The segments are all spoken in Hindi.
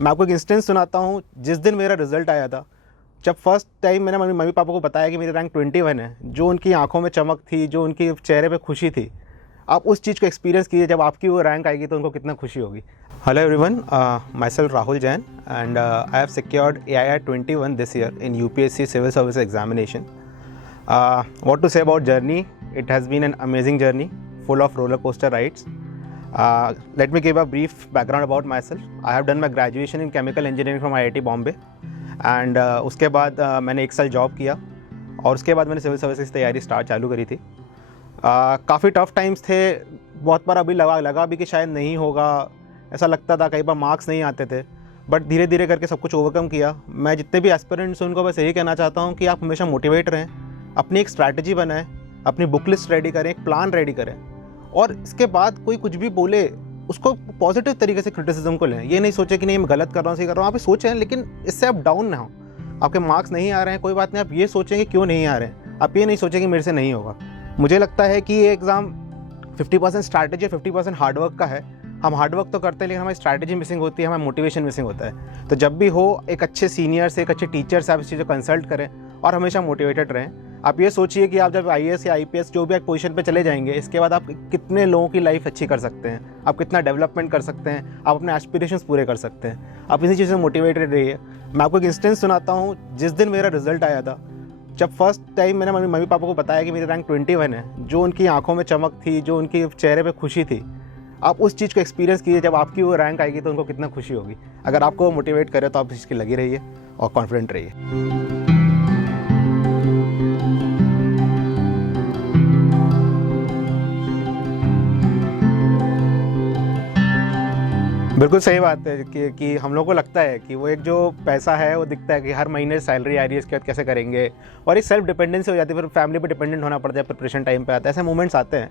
मैं आपको एक इंस्टेंस सुनाता हूँ। जिस दिन मेरा रिजल्ट आया था, जब फर्स्ट टाइम मैंने मम्मी पापा को बताया कि मेरी रैंक 21 है, जो उनकी आंखों में चमक थी, जो उनके चेहरे पे खुशी थी, आप उस चीज़ को एक्सपीरियंस कीजिए। जब आपकी वो रैंक आएगी तो उनको कितना खुशी होगी। Hello everyone, myself Rahul Jain and I have secured AIR 21 this year in UPSC civil service examination. What to say about journey? It has been an amazing journey, full of roller coaster rides. Let me give a brief background about myself. I have done my graduation in chemical engineering from IIT Bombay and उसके बाद मैंने 1 साल जॉब किया और उसके बाद मैंने सिविल सर्विस की तैयारी चालू करी थी. काफ़ी टफ टाइम्स थे. बहुत बार अभी लगा भी कि शायद नहीं होगा, ऐसा लगता था. कई बार मार्क्स नहीं आते थे, बट धीरे धीरे करके सब कुछ ओवरकम किया. मैं जितने भी एस्पिरेंट्स हैं उनको बस यही कहना चाहता हूँ कि आप हमेशा मोटिवेट रहें, अपनी एक स्ट्रैटेजी बनाएं, अपनी बुक लिस्ट रेडी करें, एक प्लान रेडी करें और इसके बाद कोई कुछ भी बोले उसको पॉजिटिव तरीके से क्रिटिसिज्म को लें. ये नहीं सोचें कि नहीं मैं गलत कर रहा हूँ, सही कर रहा हूँ. आप सोचें, लेकिन इससे आप डाउन ना हो. आपके मार्क्स नहीं आ रहे हैं, कोई बात नहीं. आप ये सोचें कि क्यों नहीं आ रहे हैं. आप ये नहीं सोचें कि मेरे से नहीं होगा. मुझे लगता है कि ये एग्ज़ाम 50% स्ट्रैटेजी 50% हार्डवर्क का है. हम हार्डवर्क तो करते हैं लेकिन हमारी स्ट्रैटेजी मिसिंग होती है, हमारा मोटिवेशन मिसिंग होता है. तो जब भी हो, एक अच्छे सीनियर से, एक अच्छे टीचर से आप इस चीज़ को कंसल्ट करें और हमेशा मोटिवेटेड रहें. आप ये सोचिए कि आप जब IAS या IPS जो भी एक पोजीशन पे चले जाएंगे, इसके बाद आप कितने लोगों की लाइफ अच्छी कर सकते हैं, आप कितना डेवलपमेंट कर सकते हैं, आप अपने एस्पिरेशंस पूरे कर सकते हैं. आप इसी चीज़ से मोटिवेटेड रहिए. मैं आपको एक इंस्टेंस सुनाता हूँ. जिस दिन मेरा रिजल्ट आया था, जब फर्स्ट टाइम मैंने मम्मी पापा को बताया कि मेरी रैंक 21 है, जो उनकी आंखों में चमक थी, जो उनके चेहरे पे खुशी थी, आप उस चीज़ को एक्सपीरियंस कीजिए. जब आपकी वो रैंक आएगी तो उनको कितना खुशी होगी. अगर आपको मोटिवेट करे तो आप इस चीज़ की लगी रहिए और कॉन्फिडेंट रहिए. बिल्कुल सही बात है कि हम लोग को लगता है कि वो एक जो पैसा है वो दिखता है कि हर महीने सैलरी आ रही है, इसके बाद कैसे करेंगे, और एक सेल्फ डिपेंडेंसी हो जाती है. फिर फैमिली पे डिपेंडेंट होना पड़ता है, प्रिपरेशन टाइम पे आता है, ऐसे मोमेंट्स आते हैं.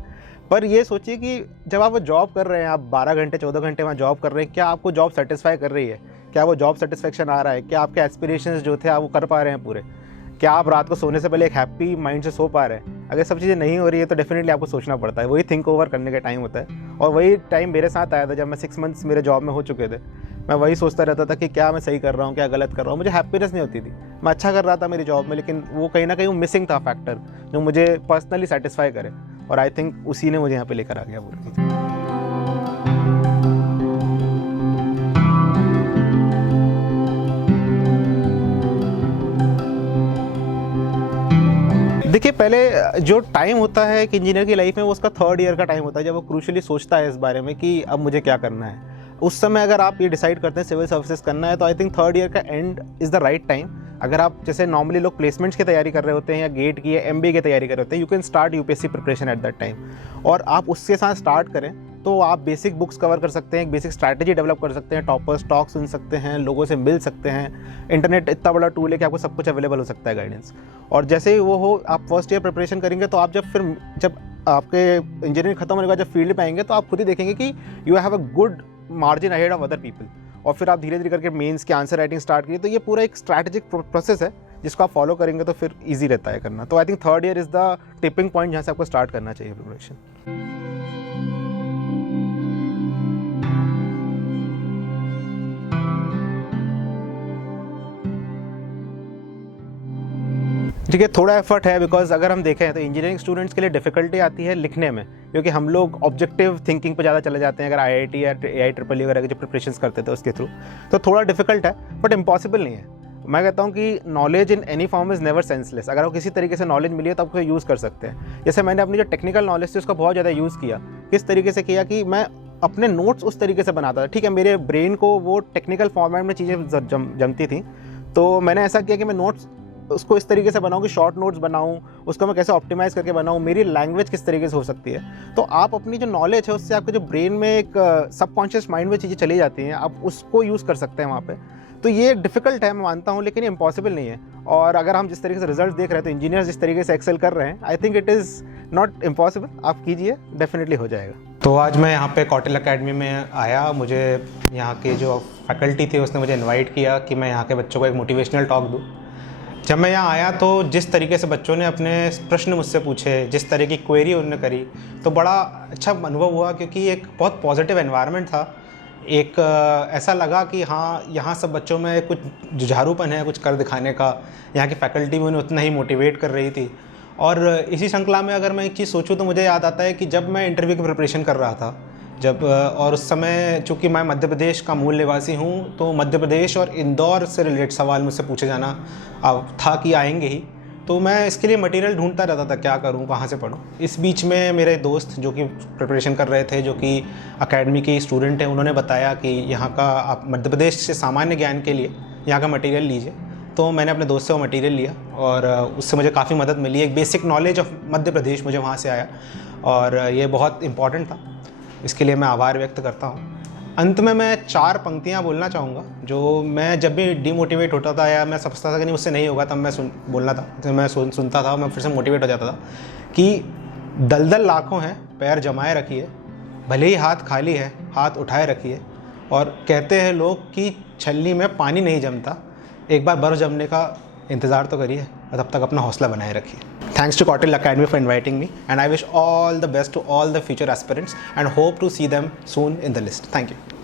पर ये सोचिए कि जब आप वो जॉब कर रहे हैं, आप 12 घंटे 14 घंटे वहाँ जॉब कर रहे हैं, क्या आपको जॉब सेटिस्फाई कर रही है? क्या वो जॉब सेटिस्फेक्शन आ रहा है? क्या आपके एस्पिरेशंस जो थे आप वो कर पा रहे हैं पूरे? क्या आप रात को सोने से पहले एक हैप्पी माइंड से सो पा रहे हैं? अगर सब चीज़ें नहीं हो रही है तो डेफिनेटली आपको सोचना पड़ता है. वही थिंक ओवर करने का टाइम होता है और वही टाइम मेरे साथ आया था जब मैं 6 मंथ्स मेरे जॉब में हो चुके थे. मैं वही सोचता रहता था कि क्या मैं सही कर रहा हूँ, क्या गलत कर रहा हूँ. मुझे हैप्पीनेस नहीं होती थी. मैं अच्छा कर रहा था मेरी जॉब में, लेकिन वो कहीं ना कहीं वो मिसिंग था फैक्टर जो मुझे पर्सनली सेटिस्फाई करे. और आई थिंक उसी ने मुझे यहाँ पे लेकर आ गया पूरी चीज़. देखिए, पहले जो टाइम होता है एक इंजीनियर की लाइफ में, वो उसका 3rd ईयर का टाइम होता है जब वो क्रूशली सोचता है इस बारे में कि अब मुझे क्या करना है. उस समय अगर आप ये डिसाइड करते हैं सिविल सर्विसेज करना है तो आई थिंक 3rd ईयर का and is the right time. अगर आप जैसे नॉर्मली लोग प्लेसमेंट्स की तैयारी कर रहे होते हैं या गेट की या MBA की तैयारी कर रहे होते हैं, you can start UPSC preparation at that time. और आप उसके साथ स्टार्ट करें तो आप बेसिक बुक्स कवर कर सकते हैं, एक बेसिक स्ट्रैटेजी डेवलप कर सकते हैं, टॉपर्स टॉक सुन सकते हैं, लोगों से मिल सकते हैं. इंटरनेट इतना बड़ा टूल है कि आपको सब कुछ अवेलेबल हो सकता है, गाइडेंस. और जैसे ही वो हो, आप 1st ईयर प्रिपरेशन करेंगे तो आप जब आपके इंजीनियरिंग खत्म होने के बाद जब फील्ड पे आएंगे तो आप खुद ही देखेंगे कि you have a good margin ahead of other people. और फिर आप धीरे धीरे करके मेंस की आंसर राइटिंग स्टार्ट करिए. तो ये पूरा एक स्ट्रैटेजिक प्रोसेस है जिसको आप फॉलो करेंगे तो फिर ईजी रहता है करना. तो I think 3rd year is the tipping point जहाँ से आपको स्टार्ट करना चाहिए प्रिपरेशन. ठीक है, थोड़ा एफर्ट है, बिकॉज अगर हम देखें तो इंजीनियरिंग स्टूडेंट्स के लिए डिफिकल्टी आती है लिखने में, क्योंकि हम लोग ऑब्जेक्टिव थिंकिंग पे ज़्यादा चले जाते हैं. अगर IIT या IIEEE वगैरह के जो प्रिपरेशंस करते थे उसके थ्रू, तो थोड़ा डिफिकल्ट है, बट इम्पॉसिबल नहीं है. मैं कहता हूँ कि knowledge in any form is never senseless. अगर आपको किसी तरीके से नॉलेज मिली है तो आप उसे यूज़ कर सकते हैं. जैसे मैंने अपनी जो टेक्निकल नॉलेज थी उसका बहुत ज़्यादा यूज़ किया. किस तरीके से किया कि मैं अपने नोट्स उस तरीके से बनाता था. ठीक है, मेरे ब्रेन को वो टेक्निकल फॉर्मेट में चीज़ें जमती थी, तो मैंने ऐसा किया कि मैं नोट्स उसको इस तरीके से बनाऊँ कि शॉर्ट नोट्स बनाऊँ, उसको मैं कैसे ऑप्टिमाइज़ करके बनाऊँ, मेरी लैंग्वेज किस तरीके से हो सकती है. तो आप अपनी जो नॉलेज है उससे आपके जो ब्रेन में एक सबकॉन्शियस माइंड में चीज़ें चली जाती हैं, आप उसको यूज़ कर सकते हैं वहाँ पे. तो ये डिफ़िकल्ट है, मैं मानता हूँ, लेकिन इम्पॉसिबल नहीं है. और अगर हम जिस तरीके से रिजल्ट देख रहे हैं तो इंजीनियर्स जिस तरीके से एक्सेल कर रहे हैं, I think it is not impossible. आप कीजिए, डेफिनेटली हो जाएगा. तो आज मैं यहाँ पे कौटिल अकेडमी में आया. मुझे यहाँ के जो फैकल्टी थी उसने मुझे इन्वाइट किया कि मैं यहाँ के बच्चों को एक मोटिवेशनल टॉक दूँ. जब मैं यहाँ आया तो जिस तरीके से बच्चों ने अपने प्रश्न मुझसे पूछे, जिस तरह की क्वेरी उन्होंने करी, तो बड़ा अच्छा अनुभव हुआ, क्योंकि एक बहुत पॉजिटिव एनवायरनमेंट था. एक ऐसा लगा कि हाँ, यहाँ सब बच्चों में कुछ जुझारूपन है, कुछ कर दिखाने का। यहाँ की फैकल्टी भी उन्हें उतना ही मोटिवेट कर रही थी। और इसी श्रृंखला में अगर मैं एक चीज़ सोचूं तो मुझे याद आता है कि जब मैं इंटरव्यू की प्रिपरेशन कर रहा था, जब और उस समय चूँकि मैं मध्य प्रदेश का मूल निवासी हूँ, तो मध्य प्रदेश और इंदौर से रिलेटेड सवाल मुझसे पूछे जाना था कि आएंगे ही। तो मैं इसके लिए मटेरियल ढूंढता रहता था, क्या करूं, कहाँ से पढूं। इस बीच में मेरे दोस्त जो कि प्रिपरेशन कर रहे थे, जो कि एकेडमी के स्टूडेंट हैं, उन्होंने बताया कि यहाँ का आप मध्य प्रदेश से सामान्य ज्ञान के लिए यहाँ का मटेरियल लीजिए। तो मैंने अपने दोस्त से वो मटेरियल लिया और उससे मुझे काफ़ी मदद मिली। एक basic knowledge of Madhya Pradesh मुझे वहाँ से आया और ये बहुत इम्पॉर्टेंट था। इसके लिए मैं आभार व्यक्त करता हूँ। अंत में मैं 4 पंक्तियाँ बोलना चाहूँगा, जो मैं जब भी डिमोटिवेट होता था या मैं समझता था कि नहीं मुझसे नहीं होगा, तब मैं बोलना था, तो मैं सुनता था, मैं फिर से मोटिवेट हो जाता था कि दलदल लाखों हैं, पैर जमाए रखिए, भले ही हाथ खाली है, हाथ उठाए रखिए। और कहते हैं लोग कि छलनी में पानी नहीं जमता, एक बार बर्फ़ जमने का इंतज़ार तो करिए और तब तक अपना हौसला बनाए रखिए। Thanks to Kautil Academy for inviting me, and I wish all the best to all the future aspirants and hope to see them soon in the list. Thank you.